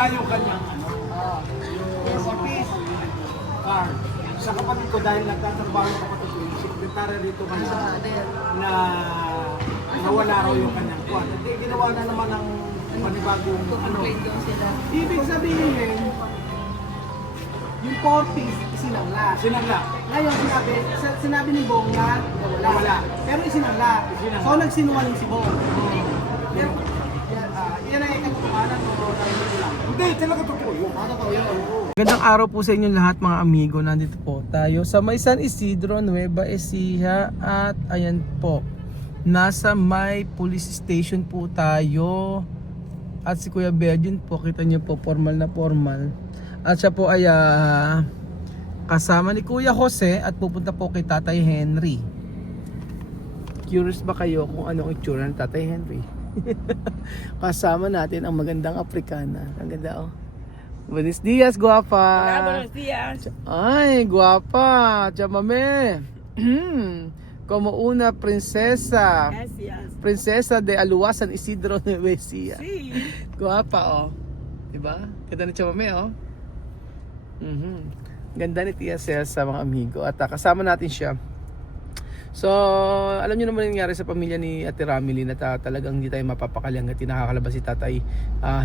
Yung kanyang ano, yung office card. Sa kapatid ko dahil nagtatrabaho yung kapatid ko, yung sekretary rito ngayon na nawala raw yung kanyang kwan. Hindi, ginawa na naman ng panibagong ano. Ibig sabihin, yung 40s, sinangla. Sinangla. Ngayon, sinabi ni Bong na wala. Pero isinangla. So, nagsinungaling si Bong. Yan ay katotohanan o lang. Hindi, talaga totoo yun. Totoo yun. Magandang araw po sa inyo lahat mga amigo. Nandito po tayo sa may San Isidro, Nueva Ecija. At ayan po, nasa may police station po tayo. At si Kuya Virgin po, kita niyo po, formal na formal. At siya po ay kasama ni Kuya Jose at pupunta po kay Tatay Henry. Curious ba kayo kung anong itsura ng Tatay Henry? Kasama natin ang magandang Africana. Ang ganda oh. Buenos dias, guapa. Hola, buenos días. Ay, guapa. Chamame. Como una princesa. Gracias. Princesa de Aluwa, San Isidro, Nueva Ecija. Sí. Guapa oh. Diba? Ganda ni Chamame oh. Ganda ni Tia Cel sa mga amigo. At kasama natin siya. So, alam niyo naman yung nangyari sa pamilya ni Ate Ramily na talagang hindi tayo mapapakali hanggat nakakalabas si Tatay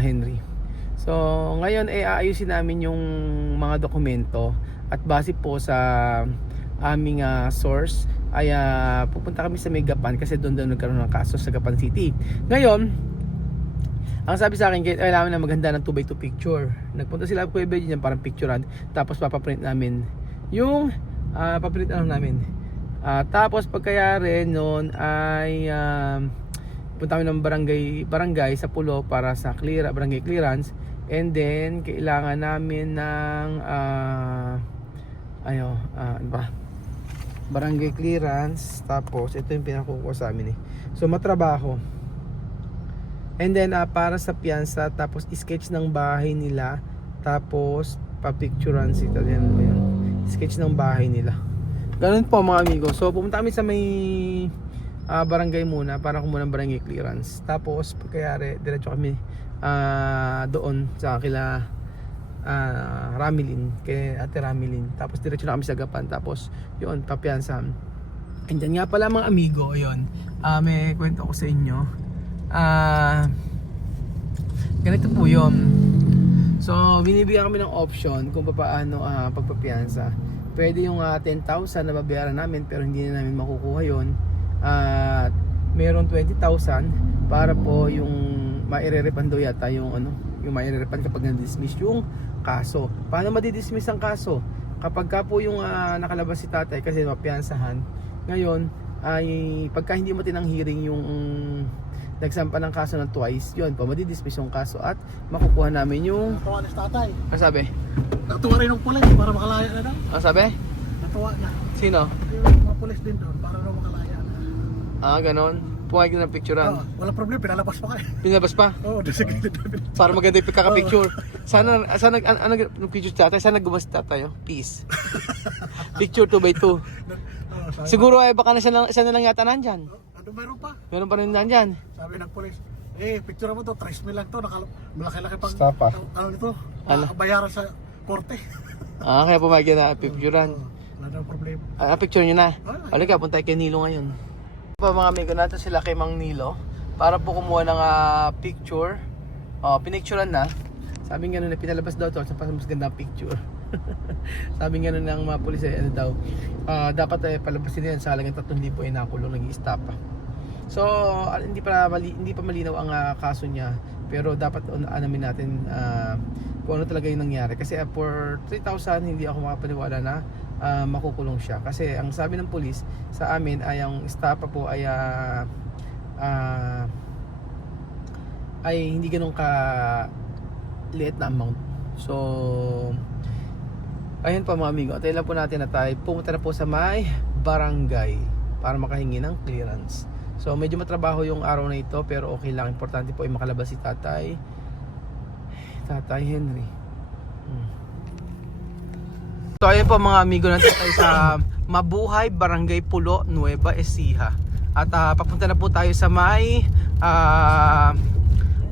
Henry. So, ngayon ay aayusin namin yung mga dokumento at base po sa aming source ay pupunta kami sa Megapan kasi doon nagkaroon ng kaso sa Gapan City. Ngayon, ang sabi sa akin, kailangan na maganda ng 2x2 picture. Nagpunta sila Kuya Virgin parang picturean, tapos papaprint namin yung paprint namin. Tapos pagkayari noon ay punta kami ng barangay sa Pulo para sa barangay clearance, and then kailangan namin ng ano ba? Barangay clearance, tapos ito yung pinakukuha sa amin eh. So matrabaho. And then para sa piyansa, tapos sketch ng bahay nila, tapos pa-picturean sila yan. Sketch ng bahay nila. Ganun po mga amigo. So pumunta kami sa may barangay muna para kumuha ng barangay clearance. Tapos pagkayari, diretso kami doon sa kila Ramilin, kay Ate Ramilin. Tapos diretso na kami sa Gapan. Tapos yun, papiyansan. And then nga pala mga amigo, yun, may kwento ko sa inyo. Ganito po yun. So binibigyan kami ng option kung paano pagpapiyansa. Pwede yung 10,000 na babayaran namin pero hindi na namin makukuha yun. At meron 20,000 para po yung maire-refund daw yata yung yung maire-refund kapag na-dismiss yung kaso. Paano madidismiss ang kaso? Kapag ka po yung nakalabas si tatay kasi mapiyansahan, ngayon ay pagka hindi mo tinang hearing yung nagsampa ng kaso ng twice, yun po, madidismiss yung kaso at makukuha namin yung... Natuwa na si tatay. Ano sabi? Natuwa rin ng pulis para makalaya na daw. Ano sabi? Natuwa na. Sino? Yung mga pulis din doon para daw makalaya na. Ganon. Pumayag na ng picturean. Walang problema, pinalabas pa kayo. Pinabas pa? Oo, doon sa gilid namin. Para maganda yung pagkaka-picture. Sana nung picture si tatay, sana gumas si tatay. Peace. Picture 2x2. Siguro ay baka isa na lang yata nandyan. Ano meron pa? Meron pa rin nandyan. Sabi ng pulis, picture mo to, 3 mil lang to, malaki-laki pang Stapa. ano nito, Ano? bayaran sa korte. Kaya pumayag na picturean. Wala daw problema. Picture nyo na. Halika, punta kay Nilo ngayon. Mga amigo natin sila kay Mang Nilo para po kumuha ng picture. Pinicturean na. Sabi nga nun na pinalabas daw to sa mas gandang picture. Sabi nga nun ng mga pulis ano daw, dapat palabasin yan sa halagang 3,000 ay nakulong, nag-i-stop pa. So hindi pa malinaw ang kaso niya, pero dapat alamin natin kung ano talaga yung nangyari kasi for 3,000 hindi ako makapaniwala na makukulong siya kasi ang sabi ng pulis sa amin ay ang stop po ay hindi ganun ka liit na amount. So ayun pa mga amigo, tayo lang po natin na tayo pumunta na po sa may barangay para makahingi ng clearance. So medyo matrabaho yung araw na ito pero okay lang, importante po ay makalabas si Tatay Henry. So ayun po mga amigo, natin tayo sa Mabuhay, Barangay Pulo, Nueva Ecija. At papunta na po tayo sa may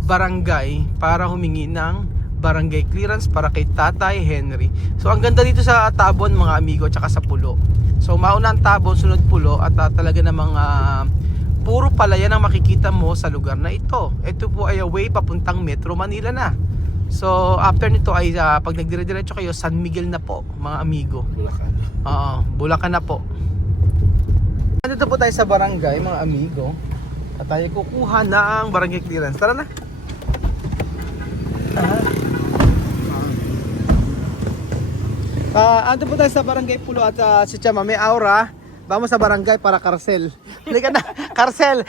barangay para humingi ng barangay clearance para kay Tatay Henry. So ang ganda dito sa Tabon mga amigo, tsaka sa Pulo. So mauna ang Tabon, sunod Pulo, at talaga namang puro palayan ang makikita mo sa lugar na ito. Ito po ay way papuntang Metro Manila na. So after nito ay pag nagdire-diretso kayo, San Miguel na po mga amigo. Bulacan. Oo, Bulacan na po. Nandito po tayo sa barangay mga amigo. At tayo kukuha ng barangay clearance. Tara na. Ando po tayo sa barangay Pulo at si Chama may aura. Vamos sa barangay para karsel. Hindi ka na. Karsel.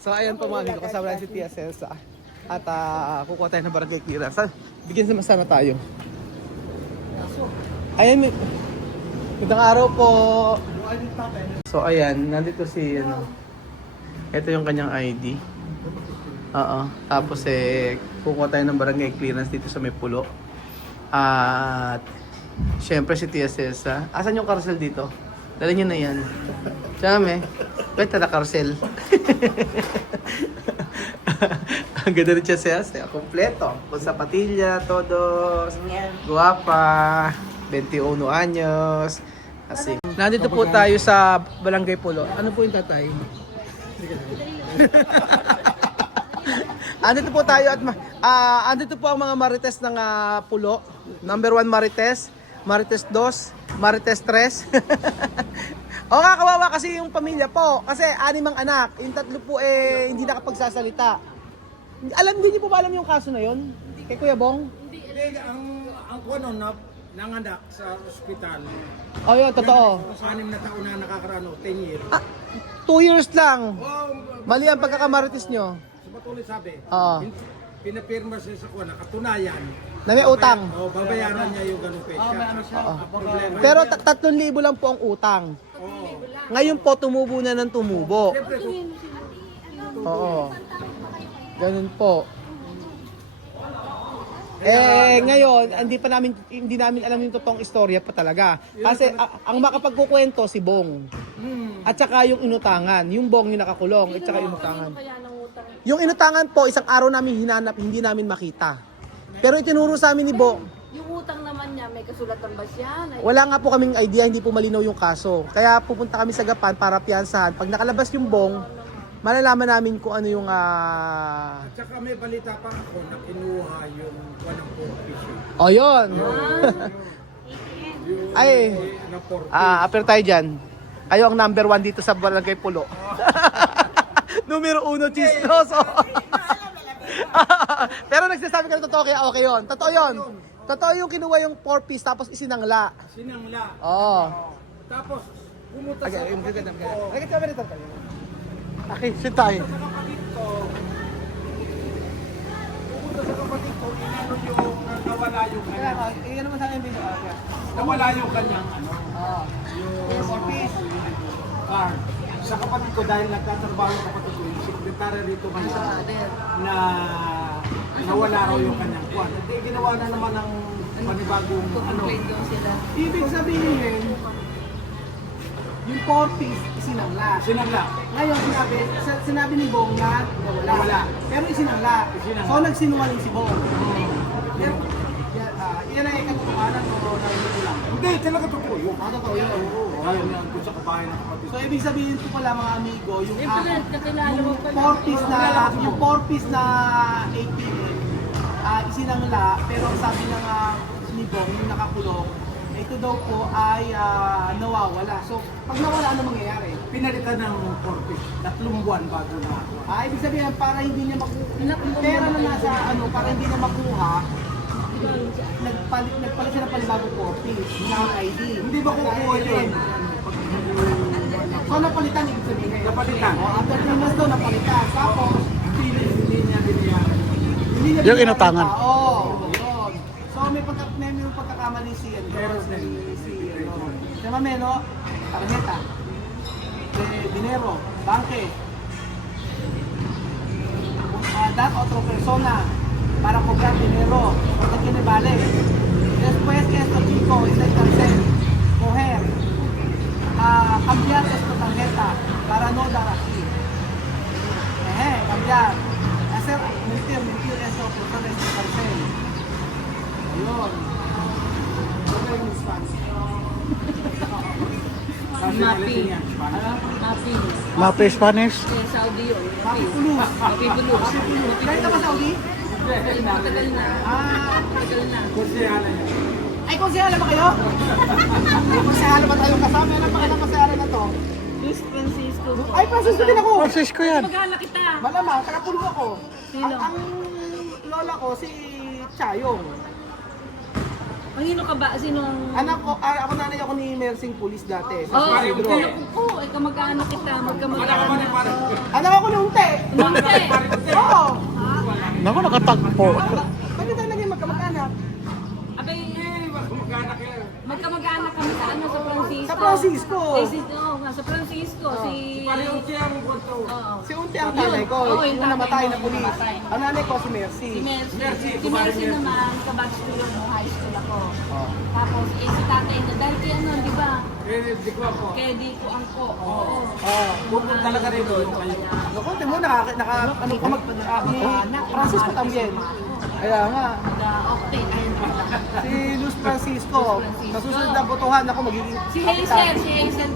So ayan po mga amigo, kasama natin si Tia Celsa. At kukuha tayo ng barangay clearance. Bigyan sama tayo. Ayan, magandang araw po. So ayan, nandito si ito yung kanyang ID. Oo. Tapos kukuha tayo ng barangay clearance dito sa may Pulo. At syempre si Tia Celsa. Asan yung karsel dito? Dala niyo na yan. Chame. Beta na karsel. Ang ganda rin siya Celsa. Kompleto. Con zapatilla, todos. Guwapa. 21 anyos. Kasi nandito po tayo sa Barangay Pulo. Ano po yung tatay? Andito po tayo at andito po ang mga marites ng Pulo. Number 1 marites, marites 2, marites 3. O nga, kawawa kasi yung pamilya po. Kasi 6 ang anak. Yung 3 po hindi nakapagsasalita. Alam, hindi niyo po ba alam yung kaso na yon? Kay Kuya Bong? Hindi, ang ano, nanganak sa ospital. Oh, yun, totoo. 6 na taon na nakakaraan, 10 years. 2 years lang. Oh, Mali ang pagkakamarites nyo. sa patuloy sabi, Oo. pinapirma siya sa kuwan, nakatunayan. Na may utang. O, babayaran niya yung ganung pecha. Ang problema. Pero 3,000 lang po ang utang. Oo. Ngayon po tumubo na ng tumubo. Siyempre, Oo. Ganun po. Ngayon, hindi namin alam yung totoong istorya pa talaga. Kasi ang makapagkukwento si Bong. At saka yung inutangan. Yung Bong yung nakakulong. At saka yung inutangan. Yung inutangan po, isang araw namin hinanap, hindi namin makita. Pero itinuro sa amin ni Bong. Yung utang naman niya, may kasulatan ba siya? Wala nga po kaming idea, hindi po malinaw yung kaso. Kaya pupunta kami sa Gapan para piyansahan. Pag nakalabas yung Bong, malalaman namin kung ano yung at saka may balita pa ako na kinuha yung kuwan ng porfish. O yun. Ay. Na porfish. After tayo dyan. Kayo ang number 1 dito sa Barangay Pulo. Numero 1, chismoso. Pero nagsasabi ka na totoo, kaya okay yun. Totoo yun. Totoo yung kinuha yung 4 piece tapos isinangla. Sinangla. Oo. Tapos, pumunta sa Okay, kapatid ko. Okay, sit tayo. Sa kapatid ko, pumunta sa kapatid ko, inano yung nawala yung kanyang, Iyan naman sa akin dito. nawala yung kanyang yung office card. Sa kapatid ko, dahil nagtatrabaho yung kapatid ko, yung sekretary rito kanina, na nawala raw yung kanyang kwan. At ginawa na naman ng panibagong ano. Ibig sabihin, yung 4 piece isinangla. Sinangla. Ngayon sinabi ni Bong na Nawala. Pero isinangla. Isinangla. So nagsinungaling si Bong. Pero yan ay katotohanan o narinig ko lang. Hindi, talaga totoo yun. Totoo yun. Oo, ayun yan, doon sa kabahay ng kapatid. So ibig sabihin po pala mga amigo, yung kakilala mo pa. 4 piece na 18 isinangla, pero ang sabi ng ni Bong, yung nakakulong, ito daw po ay nawawala. So pag nawala, ano mangyayari? Pinalitan ng porfish, 3 buwan bago na. Ibig sabihin para hindi niya makuha, pera na nasa para hindi niya makuha, nagpalit siya ng palibago 4 piece na ID. Hindi ba kukuha yun? So napalitan, ibig sabihin. Napalitan. After 3 months daw, napalitan. Tapos, Hindi niya binayaran. hindi niya Yung inutangan. Oo, yun. So may pagkakamali si Mameno, tarjeta, dinero, banke, dat otro persona para cobrar dinero, porque tiene vale. Después esto chico, esta cárcel, coger, cambiar esta tarjeta para no dar aquí. Cambiar, hacer, mentir Mapi. yan. Mapi. Mape Spanish. Eh, Saudi yun. Mapipulus. Mapipulus. Galing ka ba Saudi? Matagal na. Matagal na. Konsehala yan. Ay, konsehala ba kayo? May konsehala ba tayong kasama? Ano pa kailang konsehala na to? Luis Francisco po. Ay, Francisco din ako. Francisco yan. Mag-aala kita. Malamang, taga-pulo ako. Sino? Ang lola ko, si Chayong. Mahino ka ba? Sino ang... Anak ko, ako nanay ako ni Mersing Pulis dati. Sa Oh, San Isidro. oo, ay kamag-anak kita. Magkamag-anak. Anak ako ni Unte. Nunte. Oo. Naku, nakatagpo. Bakit tayo naging magkamag-anak? Abay, Magkaanak yan. magkamag-anak kami sa ano, sa Francisco. Sa Francisco. Eh, sa Francisco. Si... Pareho siya ang kwento. Oo. Si Unte ang tatay ko. Oo, yung Yung tatay namatay mo, na pulis. namatay. Ang nanay ko si Mercy. Si Mercy. Si Mercy naman, kabatch ko yun, no, high school ako. Tapos, si tatay na, dahil kay ano, di ba? Di ko ako. Kaya di ko ang ko. Oo. Bukod talaga rito. Naku, tingnan mo, ano ka ni Francisco también. Kaya nga, Octane, ayun pa. si Luz Francisco. Sa susunod na botohan ako magiging Si Hazel, si Hazel.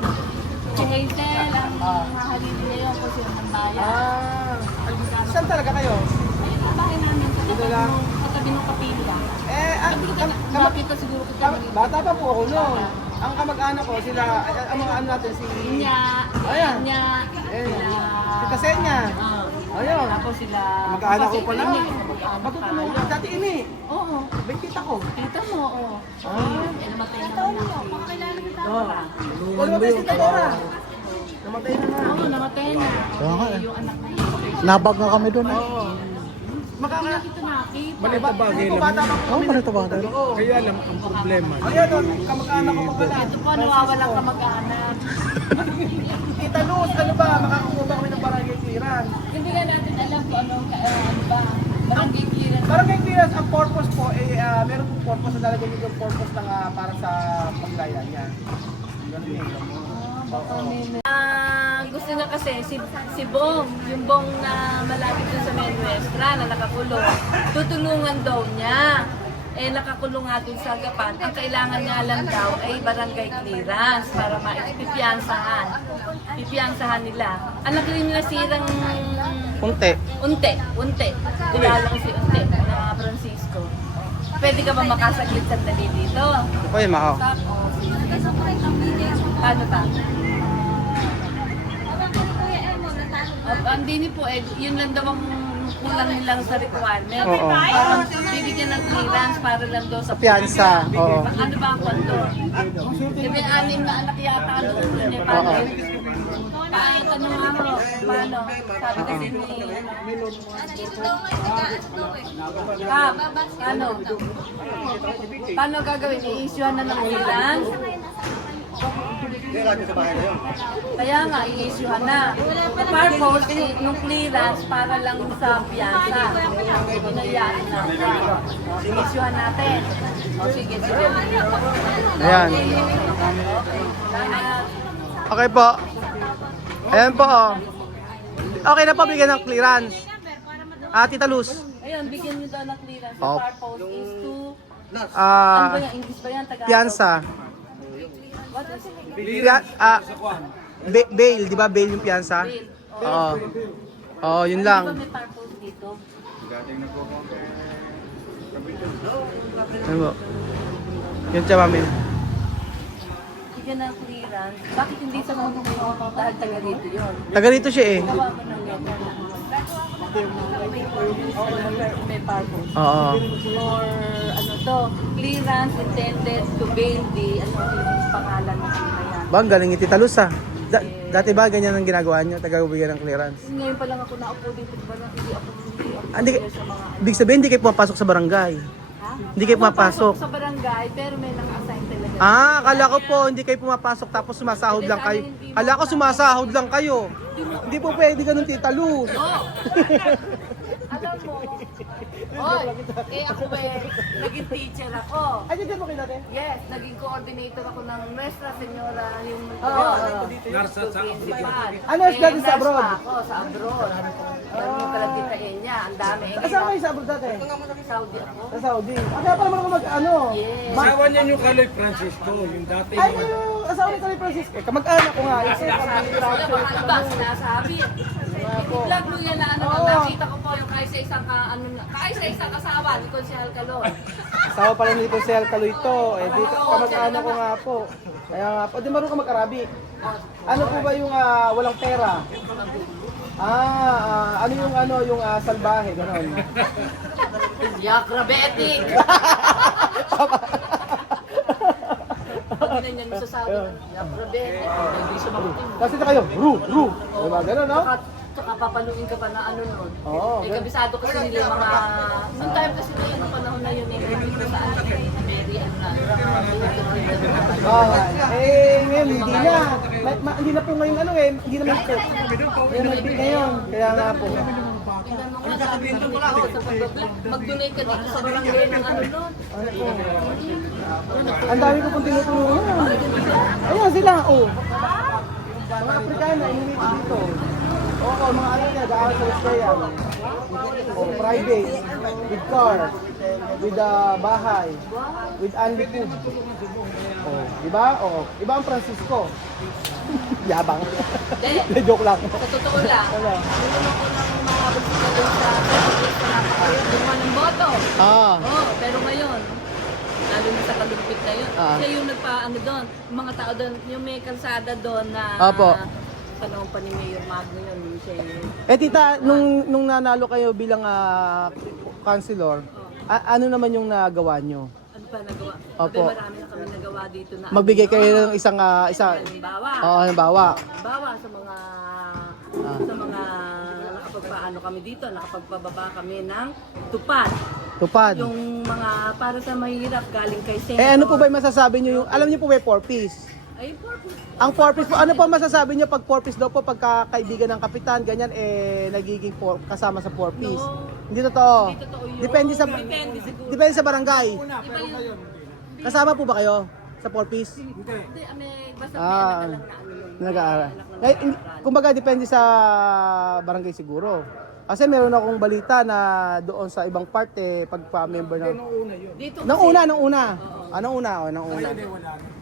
Si Hazel, ang mahalin niya yun kasi ng bayan. Saan talaga kayo? Ayun ang bahay namin, Dito lang? katabi ng kapila. Makita siguro kita. Bata pa po ako noon. Ang kamag-anak ko, sila, ang mga ano natin, si... Nya, Ayan. nya, Si Tasenya. Ayun. Tapos sila... Mag-anak ko kasi pala. ini, mag-anak Matutulungan tayo. ko. Dati ini. Oo. May kita ko. Kita mo, oo. Eh, namatay na naman. Wala ba si Tadora? Namatay na nga. Oo, namatay na. Kaya nga eh. Yung anak niya. Nabag na kami doon eh. Hindi na kita nakita. Malita bagay Hindi ko lang. bata pa po Oo, kami. malito ba tayo? Kaya alam ang problema. Ayun, kamag-anak ko pa pala. Ito po, nawawalan ka mag-anak. Tita Luz, ano ba? Makakuha ba kami ng barangay clearance? Hindi nga natin alam kung anong ano ba. Barangay clearance. Barangay clearance, ang purpose po, meron pong purpose na talaga yung purpose ng para sa paglaya niya. Ganun eh. Gusto na kasi si Bong, yung Bong na malapit dun sa Menuestra na nakakulong, tutulungan daw niya. Eh nakakulong nga dun sa Gapan. Ang kailangan nga lang daw ay barangay clearance para maipipiyansahan. Pipiyansahan nila. Anak rin nila sirang Unti. Unte. Kilala ko si Unte na Francisco. Pwede ka ba makasaglit sandali dito? Okay, makaw. Paano ba? Hindi po eh, yun lang daw ang kulang nilang sa requirement. Oo. Bibigyan ng clearance para lang daw sa Piyansa, oo. Ano ba ang kwento? Sabi, 6 na anak yata ano doon eh, paano? Paano tanong ako? Paano? Sabi kasi ni Kap, paano? Paano gagawin? I-issuehan na ng clearance? Kaya nga, i-issuehan na. Purpose ng clearance para lang sa piyansa. Inayaan na. I-issuehan natin. O sige. Ayan. Salamat. Okay po. Ayan po. Oh. Okay na po, bigyan ng clearance. Tita Luz. Ayun, bigyan nyo daw ng clearance. Oh. The purpose is to... Ano ba yung English ba yan? Tagalog? Piyansa. What is it? Bail, di ba? Bail yung piyansa? Bail. Oo. Oo, yun Ano ba lang. may purpose dito? Ano po? Yun siya, mami. Bigyan ng clearance. Bakit hindi sa mga dahil taga dito yun? Taga rito siya eh. Gawa mo ng letter na. May purpose. Oo. Or ano to, clearance intended to bail the ano yung pangalan ng sinayan. Ba, ang galing ni Tita Luz ah. Dati ba ganyan ang ginagawa niyo? Taga-bigyan ng clearance? Ngayon pa lang ako naupo dito, diba na hindi ako Hindi, sa mga ibig sabihin, hindi kayo pumapasok sa barangay. ha? Hindi kayo pumapasok. Sa barangay, pero may nang-assign talaga. Akala ko po, hindi kayo pumapasok tapos sumasahod lang kayo. Akala ko sumasahod lang kayo. Hindi po pwede ganun, Tita Luz. Alam mo, oy, ako naging teacher ako. Ay, dito mo kayo dati? Yes, naging coordinator ako ng Nuestra Senora, yung Narsa sa principal. Ano, dati sa abroad? Nurse pa ako sa abroad. Alam mo pala titain niya, ang dami. Kasama kayo sa abroad dati? Saudi ako. Sa Saudi. Kaya pala naman mag-ano? Yes. Asawa niya yung Kaloy Francisco, yung dati. Ay, yung asawa ni Kali Francisco. Kamag-anak ko nga. Isa Wala baka iba sinasabi. I-vlog mo yan na ano, nakita ko po yung kaisa-isang asawa ni Consihal Calor. Asawa pala ni Consihal Kaloy ito. Eh, di kamag-anak ko nga po. Kaya nga po. Di marunong ka mag-Arabic. Ano po ba yung walang pera? Ano yung salbahe, gano'n. Yakrabetik! Pag yun yung sasabi ng yakrabetik, hindi sumagutin mo. Kasi na kayo, ru. Diba, gano'n, no? Tsaka papaluin ka pa na ano nun. Oo, Eh, kabisado kasi nila yung mga... Noong time kasi na yun, yung panahon na yun, eh, nakikita sa ano, very, ano na, Ngayon, hindi na. Hindi na po ngayon, hindi na mahigpit. Hindi na mahigpit ngayon. Kaya nga po. tingnan mo nga, sabi ko sa pag-vlog, mag-donate ka dito sa barangay ng ano nun. Ang dami ko pong tinutulungan. Ayan sila, oh. Mga Afrikana, ininito dito. Oo, mga anak niya, daan sa Australia. Oh, private, with car, with bahay, with only food. Oh, diba? Oh, iba ang Francisco. Yabang. Hindi, Joke lang. sa totoo lang, Wala. nilunok ko ng mga bisita doon sa Facebook na napakagumawa ng boto. Oo, pero ngayon, lalo na sa kalumpit na yun, siya yung nagpa-ano doon, yung mga tao doon, yung may kalsada doon na Opo. panahon pa ni Mayor Magno yun, siya Eh tita, nung nanalo kayo bilang councilor, ano naman yung nagawa nyo? ano pa nagawa. Opo. Sabi, marami na kami nagawa dito na Magbigay kayo ng isang halimbawa. halimbawa. Halimbawa sa mga nakapagpaano kami dito, nakapagpababa kami ng tupad. Tupad. Yung mga para sa mahirap galing kay Senator. Eh ano po ba yung masasabi nyo yung, alam niyo po ba yung 4Ps? Ay, purpose. Ang 4Ps po, ano po masasabi niyo pag 4Ps daw po pagkakaibigan ng kapitan, ganyan nagiging kasama sa 4Ps? No. Hindi totoo. Hindi totoo yun. Depende sa siguro. depende sa barangay. Una, Di ba pero yun? ngayon, Kasama po ba kayo sa 4Ps? hindi. Hindi, basta may Ah, anak ka lang na ano yun. Nag-aaral. Anak na Eh, nag-aaral. kumbaga depende sa barangay siguro. Kasi meron akong balita na doon sa ibang part pagpa-member ng Nung una yun. Dito nung kasi, una. Nung una. Nung una. Ngayon eh, wala na.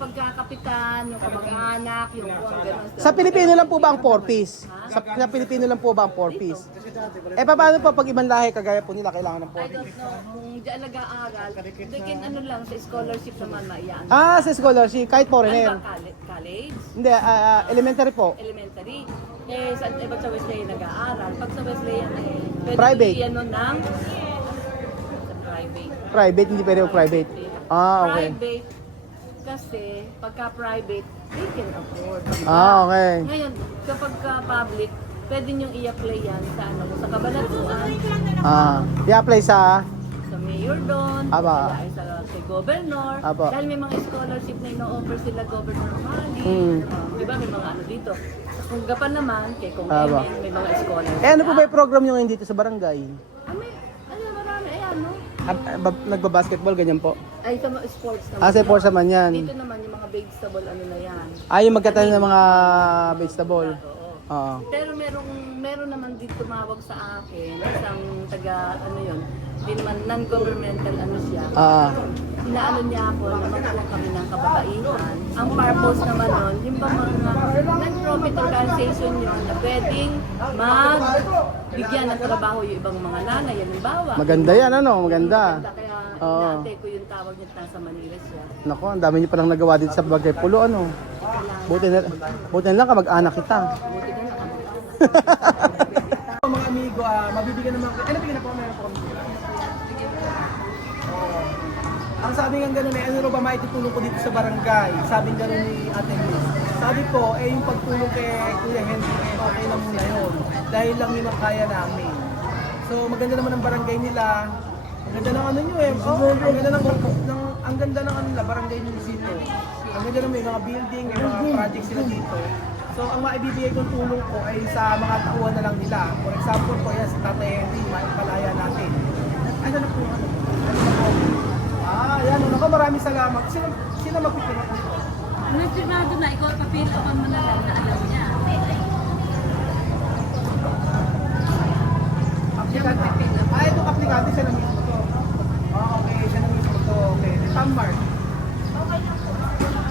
pagkakapitan, yung kamag-anak, yung gano'n. Sa Pilipino lang po ba ang 4Ps? Sa Pilipino lang po ba ang 4Ps? Eh paano po pag ibang lahi kagaya po nila kailangan ng I 4Ps? don't know, kung diyan nag-aaral, they can ano lang, sa scholarship naman maiyaan. Sa scholarship, kahit Ano foreigner. ba, college? Hindi, elementary po. Elementary. Eh, sa iba sa Wesleyan nag-aaral. Pag sa Wesleyan eh, pwede Private. ano ng sa private. Private, hindi pwede private. Okay. Private, kasi pagka-private, they can afford. Okay. Ngayon, kapag public, pwede niyong i-apply yan sa ano, sa Cabanatuan, I-apply sa sa mayor doon, Aba. kaya sa kay governor, Aba. dahil may mga scholarship na ino-offer sila Governor Mali, di ba may mga ano dito. Sa Kunggapan naman, kay Kung Aba. Emin, may mga scholarship. Eh ano po ba yung program nyo ngayon dito sa barangay? Marami, ayan, no? Nagba-basketball, ganyan po. Ay, sa mga sports naman. Sa sports naman yan. Dito naman yung mga vegetable, ano na yan. Yung magkatanim ng mga vegetable. Oo. Pero meron naman dito tumawag sa akin, isang taga, ano yun, hindi naman non-governmental ano siya. Inaano niya ako na magkaroon kami ng kababaihan. Ang purpose naman nun, yung ba mga non-profit organization yun na pwedeng magbigyan ng trabaho yung ibang mga nanay, yan yung bawa. Maganda yan, ano? Maganda. Kaya Oo. inaantay ko yung tawag niya nasa Manila siya. Nako, ang dami niyo palang nagawa dito sa Bagay Pulo, ano? Buti na lang kamag-anak kita. Buti ka na kami. Mga amigo, mabibigyan naman ko. Ano bigyan na po? Meron po kami. Ang sabi nga gano'n ano raw ba maitutulong ko dito sa barangay? Sabi gano'n ni Ate Liz. Sabi ko, yung pagtulong kay Kuya Henry, okay lang muna yun. Dahil lang yun ang kaya namin. So maganda naman ang barangay nila. Ang ganda ng ano nyo ang ganda ng ano nila, barangay nyo dito. Ang ganda ng may mga building, may mga projects sila dito. So ang maibibigay kong tulong ko ay sa mga tauhan na lang nila. For example po yan, si Tatay Henry, maipalaya natin. Ano na po? Yan. Ako maraming salamat. Sino magpipinok nito? Mentionado na, ikaw papilo ka mo na lang na alam niya. Aplikante. Itong aplikante siya na mismo to. Okay, siya na mismo to. Okay. Tambar.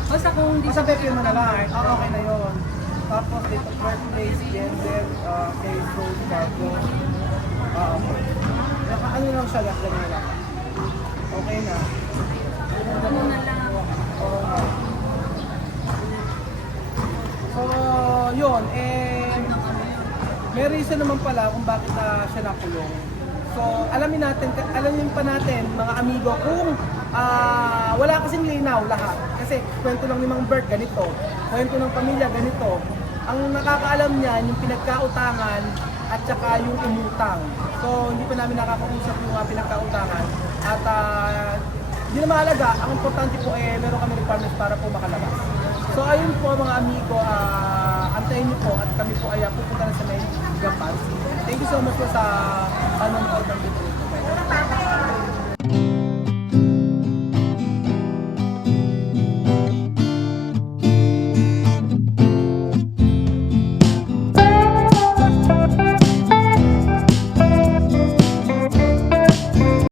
Basta kung hindi Isang mo na lang. Okay na yun. Tapos dito, birthplace, gender, case, code, cargo. Okay. Ano lang siya, ganyan lang. Okay na. Ano na lang ako. Oo. So, yun. May reason naman pala kung bakit siya nakulong. So, alamin pa natin, mga amigo, kung wala kasing linaw lahat. Kasi kwento lang ni Mang Bert, ganito. Kwento ng pamilya, ganito. Ang nakakaalam niyan, yung pinagkautangan at saka yung umutang. So, hindi pa namin nakakausap yung pinagkautangan. At hindi na mahalaga, ang importante po meron kami requirements para po makalabas. So ayun po mga amigo, antayin niyo po at kami po ay pupunta na sa may Gapan. Thank you so much po sa panonood ng video.